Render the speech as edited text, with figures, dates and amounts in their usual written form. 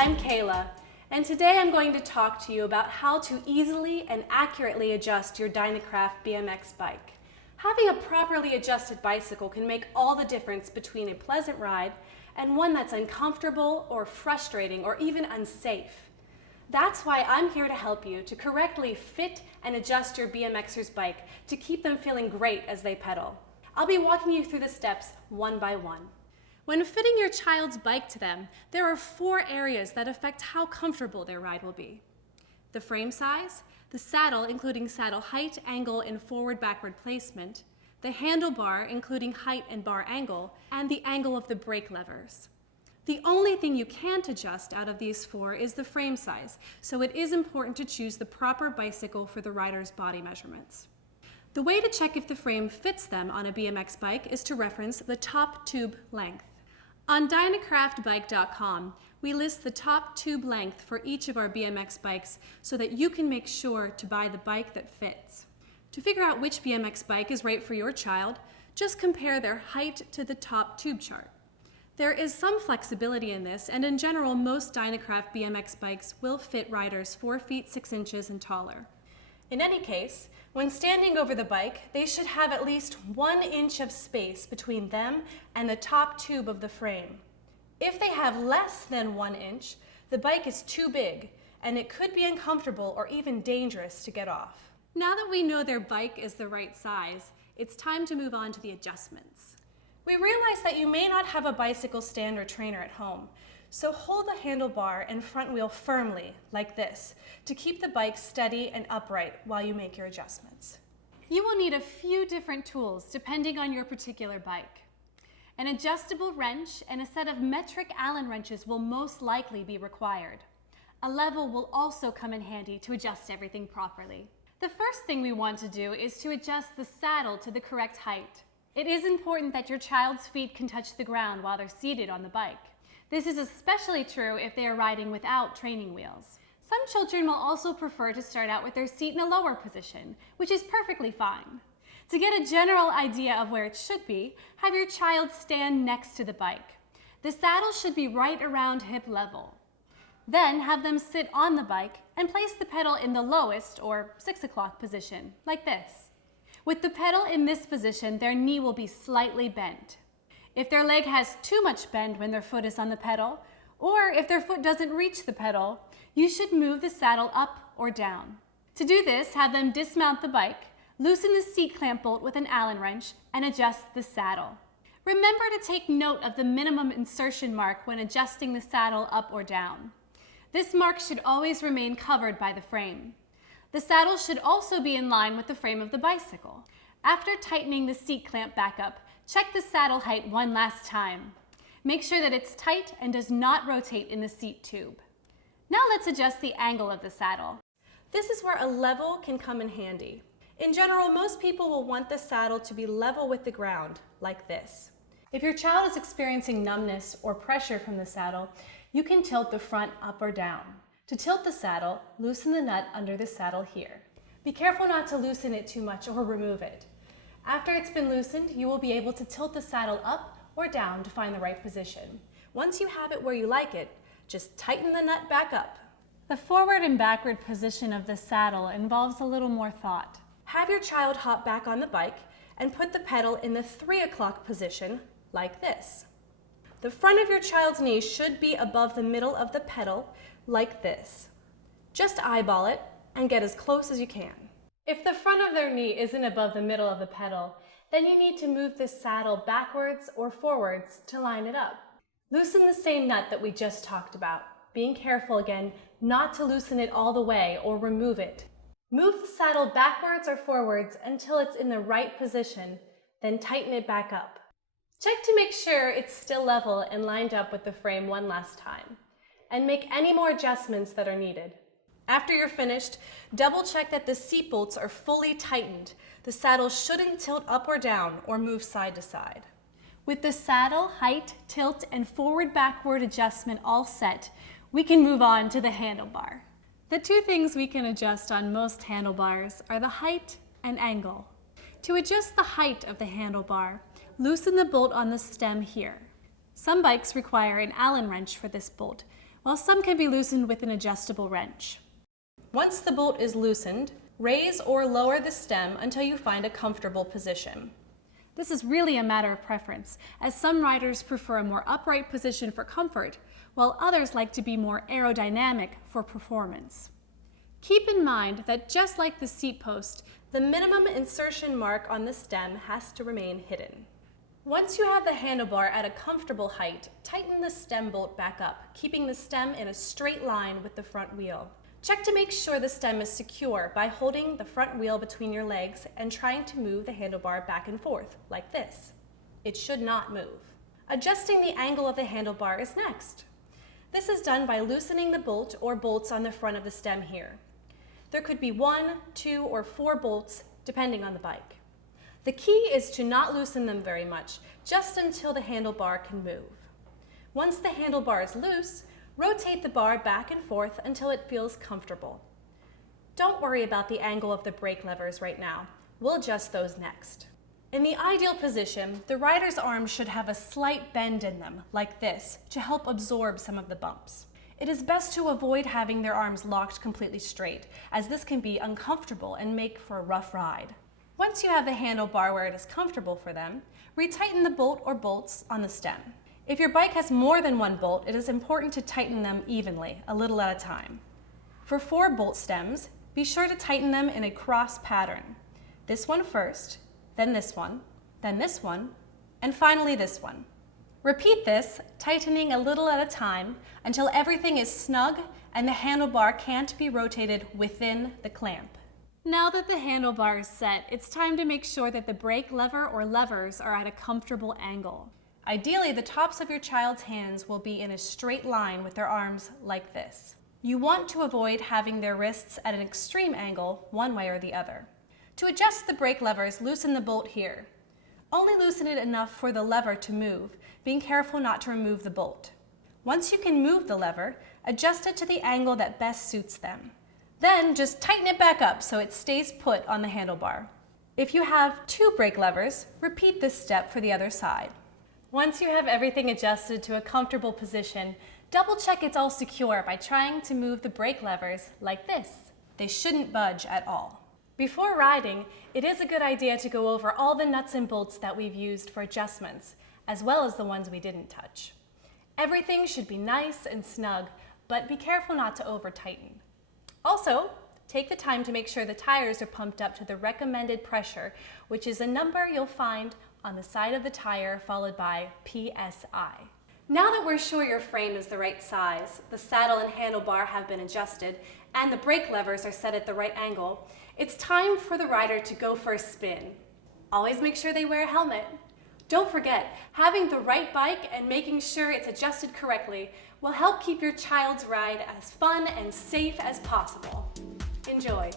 I'm Kayla, and today I'm going to talk to you about how to easily and accurately adjust your Dynacraft BMX bike. Having a properly adjusted bicycle can make all the difference between a pleasant ride and one that's uncomfortable or frustrating or even unsafe. That's why I'm here to help you to correctly fit and adjust your BMXer's bike to keep them feeling great as they pedal. I'll be walking you through the steps one by one. When fitting your child's bike to them, there are 4 areas that affect how comfortable their ride will be: the frame size, the saddle including saddle height, angle, and forward-backward placement, the handlebar including height and bar angle, and the angle of the brake levers. The only thing you can't adjust out of these 4 is the frame size, so it is important to choose the proper bicycle for the rider's body measurements. The way to check if the frame fits them on a BMX bike is to reference the top tube length. On Dynacraftbike.com, we list the top tube length for each of our BMX bikes so that you can make sure to buy the bike that fits. To figure out which BMX bike is right for your child, just compare their height to the top tube chart. There is some flexibility in this, and in general, most Dynacraft BMX bikes will fit riders 4 feet 6 inches and taller. In any case, when standing over the bike, they should have at least 1 inch of space between them and the top tube of the frame. If they have less than 1 inch, the bike is too big, and it could be uncomfortable or even dangerous to get off. Now that we know their bike is the right size, it's time to move on to the adjustments. We realize that you may not have a bicycle stand or trainer at home, so hold the handlebar and front wheel firmly, like this, to keep the bike steady and upright while you make your adjustments. You will need a few different tools depending on your particular bike. An adjustable wrench and a set of metric Allen wrenches will most likely be required. A level will also come in handy to adjust everything properly. The first thing we want to do is to adjust the saddle to the correct height. It is important that your child's feet can touch the ground while they're seated on the bike. This is especially true if they are riding without training wheels. Some children will also prefer to start out with their seat in a lower position, which is perfectly fine. To get a general idea of where it should be, have your child stand next to the bike. The saddle should be right around hip level. Then have them sit on the bike and place the pedal in the lowest, or 6 o'clock position, like this. With the pedal in this position, their knee will be slightly bent. If their leg has too much bend when their foot is on the pedal, or if their foot doesn't reach the pedal, you should move the saddle up or down. To do this, have them dismount the bike, loosen the seat clamp bolt with an Allen wrench, and adjust the saddle. Remember to take note of the minimum insertion mark when adjusting the saddle up or down. This mark should always remain covered by the frame. The saddle should also be in line with the frame of the bicycle. After tightening the seat clamp back up, check the saddle height one last time. Make sure that it's tight and does not rotate in the seat tube. Now let's adjust the angle of the saddle. This is where a level can come in handy. In general, most people will want the saddle to be level with the ground, like this. If your child is experiencing numbness or pressure from the saddle, you can tilt the front up or down. To tilt the saddle, loosen the nut under the saddle here. Be careful not to loosen it too much or remove it. After it's been loosened, you will be able to tilt the saddle up or down to find the right position. Once you have it where you like it, just tighten the nut back up. The forward and backward position of the saddle involves a little more thought. Have your child hop back on the bike and put the pedal in the 3 o'clock position, like this. The front of your child's knee should be above the middle of the pedal, like this. Just eyeball it and get as close as you can. If the front of their knee isn't above the middle of the pedal, then you need to move the saddle backwards or forwards to line it up. Loosen the same nut that we just talked about, being careful again not to loosen it all the way or remove it. Move the saddle backwards or forwards until it's in the right position, then tighten it back up. Check to make sure it's still level and lined up with the frame one last time, and make any more adjustments that are needed. After you're finished, double check that the seat bolts are fully tightened. The saddle shouldn't tilt up or down or move side to side. With the saddle, height, tilt, and forward-backward adjustment all set, we can move on to the handlebar. The 2 things we can adjust on most handlebars are the height and angle. To adjust the height of the handlebar, loosen the bolt on the stem here. Some bikes require an Allen wrench for this bolt, while some can be loosened with an adjustable wrench. Once the bolt is loosened, raise or lower the stem until you find a comfortable position. This is really a matter of preference, as some riders prefer a more upright position for comfort, while others like to be more aerodynamic for performance. Keep in mind that just like the seat post, the minimum insertion mark on the stem has to remain hidden. Once you have the handlebar at a comfortable height, tighten the stem bolt back up, keeping the stem in a straight line with the front wheel. Check to make sure the stem is secure by holding the front wheel between your legs and trying to move the handlebar back and forth, like this. It should not move. Adjusting the angle of the handlebar is next. This is done by loosening the bolt or bolts on the front of the stem here. There could be 1, 2, or 4 bolts, depending on the bike. The key is to not loosen them very much, just until the handlebar can move. Once the handlebar is loose, rotate the bar back and forth until it feels comfortable. Don't worry about the angle of the brake levers right now. We'll adjust those next. In the ideal position, the rider's arms should have a slight bend in them, like this, to help absorb some of the bumps. It is best to avoid having their arms locked completely straight, as this can be uncomfortable and make for a rough ride. Once you have the handlebar where it is comfortable for them, retighten the bolt or bolts on the stem. If your bike has more than one bolt, it is important to tighten them evenly, a little at a time. For 4 bolt stems, be sure to tighten them in a cross pattern. This one first, then this one, and finally this one. Repeat this, tightening a little at a time until everything is snug and the handlebar can't be rotated within the clamp. Now that the handlebar is set, it's time to make sure that the brake lever or levers are at a comfortable angle. Ideally, the tops of your child's hands will be in a straight line with their arms like this. You want to avoid having their wrists at an extreme angle one way or the other. To adjust the brake levers, loosen the bolt here. Only loosen it enough for the lever to move, being careful not to remove the bolt. Once you can move the lever, adjust it to the angle that best suits them. Then just tighten it back up so it stays put on the handlebar. If you have 2 brake levers, repeat this step for the other side. Once you have everything adjusted to a comfortable position, double check it's all secure by trying to move the brake levers like this. They shouldn't budge at all. Before riding, it is a good idea to go over all the nuts and bolts that we've used for adjustments, as well as the ones we didn't touch. Everything should be nice and snug, but be careful not to over-tighten. Also, take the time to make sure the tires are pumped up to the recommended pressure, which is a number you'll find on the side of the tire followed by PSI. Now that we're sure your frame is the right size, the saddle and handlebar have been adjusted, and the brake levers are set at the right angle, it's time for the rider to go for a spin. Always make sure they wear a helmet. Don't forget, having the right bike and making sure it's adjusted correctly will help keep your child's ride as fun and safe as possible. Enjoy.